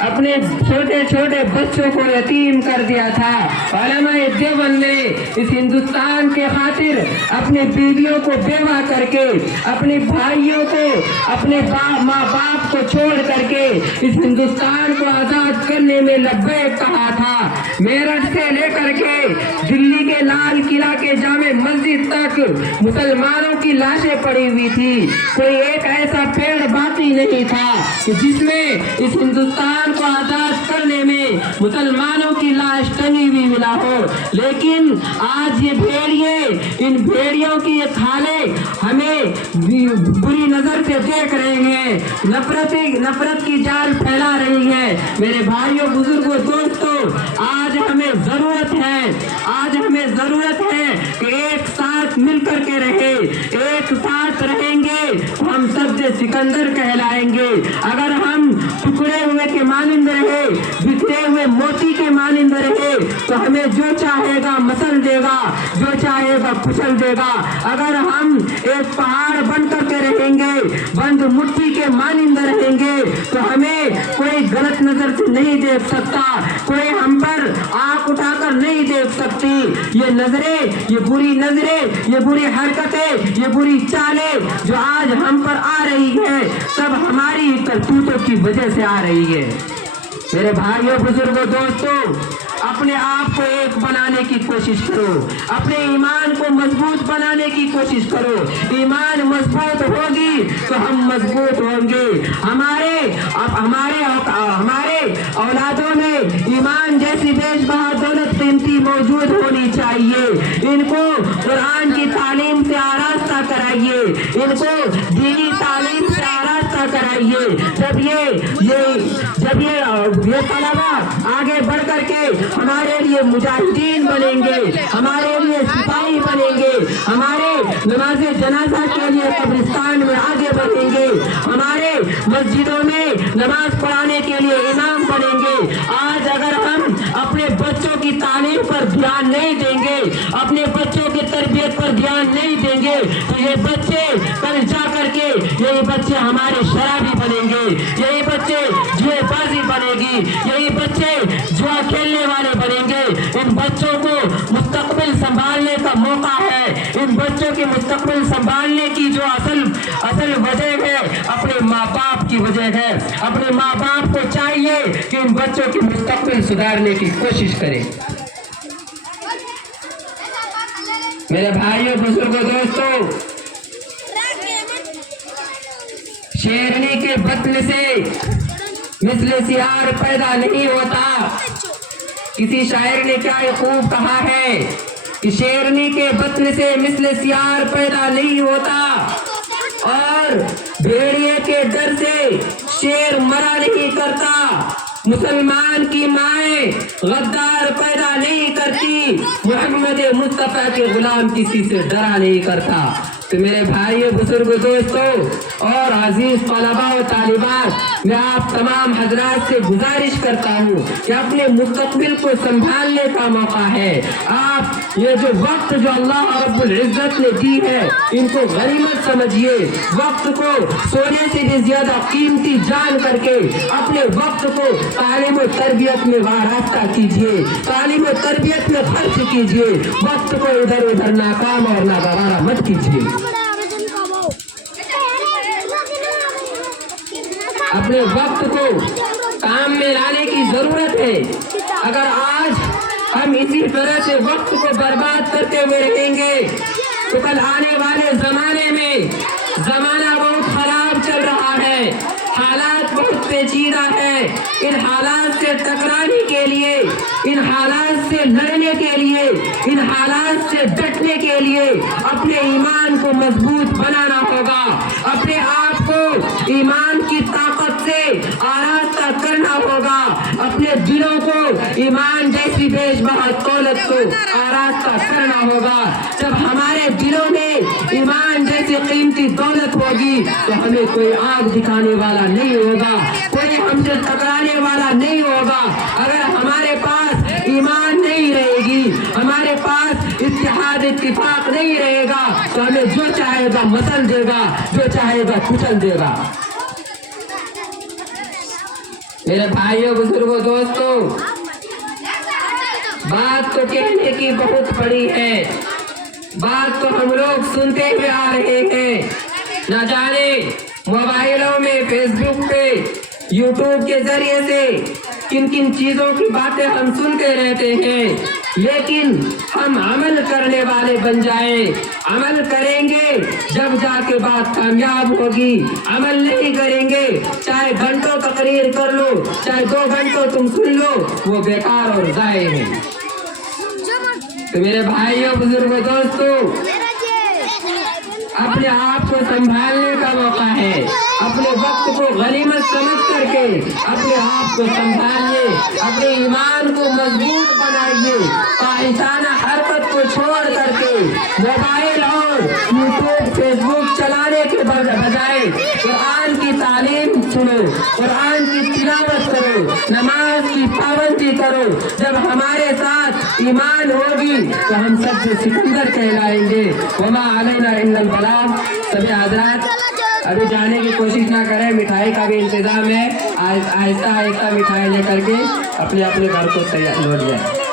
اپنے چھوٹے چھوٹے بچوں کو یتیم کر دیا تھا۔ علماء دیوبند نے اس ہندوستان کے خاطر اپنے بیویوں کو بیوہ کر کے، اپنے بھائیوں کو، اپنے ماں باپ کو چھوڑ کر کے اس ہندوستان کو آزاد کرنے میں لبیک کہا تھا۔ میرٹھ سے لے کر کے دلی کے لال قلعہ کے جامع مسجد تک مسلمانوں کی لاشیں پڑی ہوئی تھی۔ کوئی ایک ایسا پیڑ باقی نہیں تھا کہ جس میں اس ہندوستان کو آزاد کرنے میں مسلمانوں کی لاش ٹنگی ہوئی ملا ہو۔ لیکن آج یہ بھیڑیے، ان بھیڑیوں کی یہ کھالیں ہمیں بری نظر سے دیکھ رہے ہیں، نفرت کی جال پھیلا رہی ہے۔ میرے بھائیوں، بزرگوں، دوستوں، آج ہمیں ضرورت ہے کہ ایک ساتھ مل کر کے رہے، ایک ساتھ رہیں گے تو ہم سب سے سکندر کہلائیں گے۔ اگر ہم ٹکڑے ہوئے کے مانند رہے، بکھرے ہوئے موتی کے مانند رہے تو ہمیں جو چاہے گا مسل دے گا، جو چاہے گا کچل دے گا۔ اگر ہم ایک پہاڑ بن کر کے رہیں گے، بند مٹی کے مانند رہیں گے تو ہمیں کوئی غلط نظر سے نہیں دیکھ سکتا، کوئی ہم پر آنکھ اٹھا کر نہیں دیکھ سکتی۔ یہ نظریں، یہ بری نظریں، یہ بری حرکتیں، یہ بری چالیں جو آج ہم پر آ رہی ہے، سب ہماری کرتوتوں کی وجہ سے آ رہی ہے۔ میرے بھائیوں، بزرگوں، دوستوں، اپنے آپ کو ایک بنانے کی کوشش کرو، اپنے ایمان کو مضبوط بنانے کی کوشش کرو۔ ایمان مضبوط ہوگی تو ہم مضبوط ہوں گے۔ ہمارے اولادوں میں ایمان جیسی بیش بہا دولت قیمتی موجود ہونی چاہیے۔ ان کو قرآن کی تعلیم سے آراستہ کرائیے، ان کو دینی تعلیم سے آراستہ کرائیے۔ جب یہ طلبا آگے بڑھ کر کے ہمارے لیے مجاہدین بنیں گے، ہمارے لیے سپاہی بنیں گے، ہمارے نماز جنازہ کے لیے قبرستان میں آگے بڑھیں گے، ہمارے مسجدوں میں نماز پڑھانے کے لیے امام بنیں گے۔ آج اگر ہم اپنے بچوں کی تعلیم پر دھیان نہیں دیں گے، اپنے بچوں کی تربیت پر دھیان نہیں دیں گے تو یہ بچے کل جا کر کے یہی بچے ہمارے شرابی بنیں گے، یہی بچے جوئے بازی بنے گی، یہی بچے جوا کھیلنے والے بنیں گے۔ ان بچوں کو مستقبل سنبھالنے کا موقع ہے۔ ان بچوں کے مستقبل سنبھالنے کی جو اصل وجہ ہے اپنے ماں باپ کی وجہ ہے۔ اپنے ماں باپ کو چاہیے کہ ان بچوں کی مستقبل سدھارنے کی کوشش کریں۔ میرے بھائیوں، بزرگوں، دوستوں، شیرنی کے بطن سے مثل سیار پیدا نہیں ہوتا۔ کسی شاعر نے کیا خوب کہا ہے کہ شیرنی کے بطن سے مثل سیار پیدا نہیں ہوتا، اور بھیڑیے کے ڈر سے شیر مرا نہیں کرتا۔ مسلمان کی مائیں غدار پیدا نہیں کرتی، محمد مصطفیٰ کے غلام کسی سے ڈرا نہیں کرتا۔ تو میرے بھائیوں، بزرگوں، دوستوں اور عزیز طلباء و طالبات، میں آپ تمام حضرات سے گزارش کرتا ہوں کہ اپنے مستقبل کو سنبھالنے کا موقع ہے۔ آپ یہ جو وقت جو اللہ رب العزت نے دی ہے ان کو غنیمت سمجھیے۔ وقت کو سونے سے بھی زیادہ قیمتی جان کر کے اپنے وقت کو تعلیم و تربیت میں وابستہ کیجیے، تعلیم و تربیت میں خرچ کیجیے۔ وقت کو ادھر ادھر ناکام اور ناگوارا مت کیجیے۔ اپنے وقت کو کام میں لانے کی ضرورت ہے۔ اگر آج ہم اسی طرح سے وقت کو برباد کرتے ہوئے رہیں گے تو کل آنے والے زمانے میں زمانہ بہت خراب چل رہا ہے، حالات بہت پیچیدہ ہے۔ ان حالات سے ٹکرانے کے لیے، ان حالات سے لڑنے کے لیے، ان حالات سے ڈٹنے کے لیے اپنے ایمان کو مضبوط بنانا ہوگا، اپنے آپ کو ایمان کی طاقت سے آراستہ کرنا ہوگا، اپنے دلوں کو ایمان جیسی بیش بہا دولت کو آراستہ کرنا ہوگا۔ جب ہمارے دلوں میں ایمان جیسی قیمتی دولت ہوگی تو ہمیں کوئی آنکھ دکھانے والا نہیں ہوگا، کوئی ہم سے ٹکرانے والا نہیں ہوگا۔ اگر ہمارے پاس ایمان نہیں رہے گی، ہمارے پاس اتحاد اتفاق نہیں رہے گا تو ہمیں جو چاہے گا مسل دے گا، جو چاہے گا کچل دے گا۔ میرے بھائیوں بزرگوں دوستوں، بات تو کہنے کی بہت بڑی ہے، بات تو ہم لوگ سنتے ہوئے آ رہے ہیں، نہ جانے موبائلوں میں، فیس بک پہ، یوٹیوب کے ذریعے سے کن کن چیزوں کی باتیں ہم سنتے رہتے ہیں، لیکن ہم عمل کرنے والے بن جائیں۔ عمل کریں گے جب جا کے بات کامیاب ہوگی، عمل نہیں کریں گے چاہے گھنٹوں تقریر کر لو، چاہے 2 گھنٹوں تم سن لو، وہ بیکار اور ضائع ہے۔ تو میرے بھائیوں بزرگوں دوستوں، اپنے آپ کو سنبھالنے کا موقع ہے، اپنے وقت کو غنیمت سمجھ کر کے اپنے آپ کو سنبھالیے، اپنے ایمان کو مضبوط بنائیے، خواہشانہ حرکت کو چھوڑ کر کے موبائل اور یوٹیوب فیس بک چلانے کے بجائے قرآن کی تعلیم سنو، قرآن کی تلاوت کرو، نماز کی پابندی کرو۔ جب ہمارے ساتھ ایمان ہوگی تو ہم سب سے سکندر کہلائیں گے۔ وما علینا الا البلاغ۔ سبھی حضرات ابھی جانے کی کوشش نہ کریں، مٹھائی کا بھی انتظام ہے، آہستہ آہستہ مٹھائی لے کر کے اپنے اپنے گھر کو تیار لوٹ جائیں۔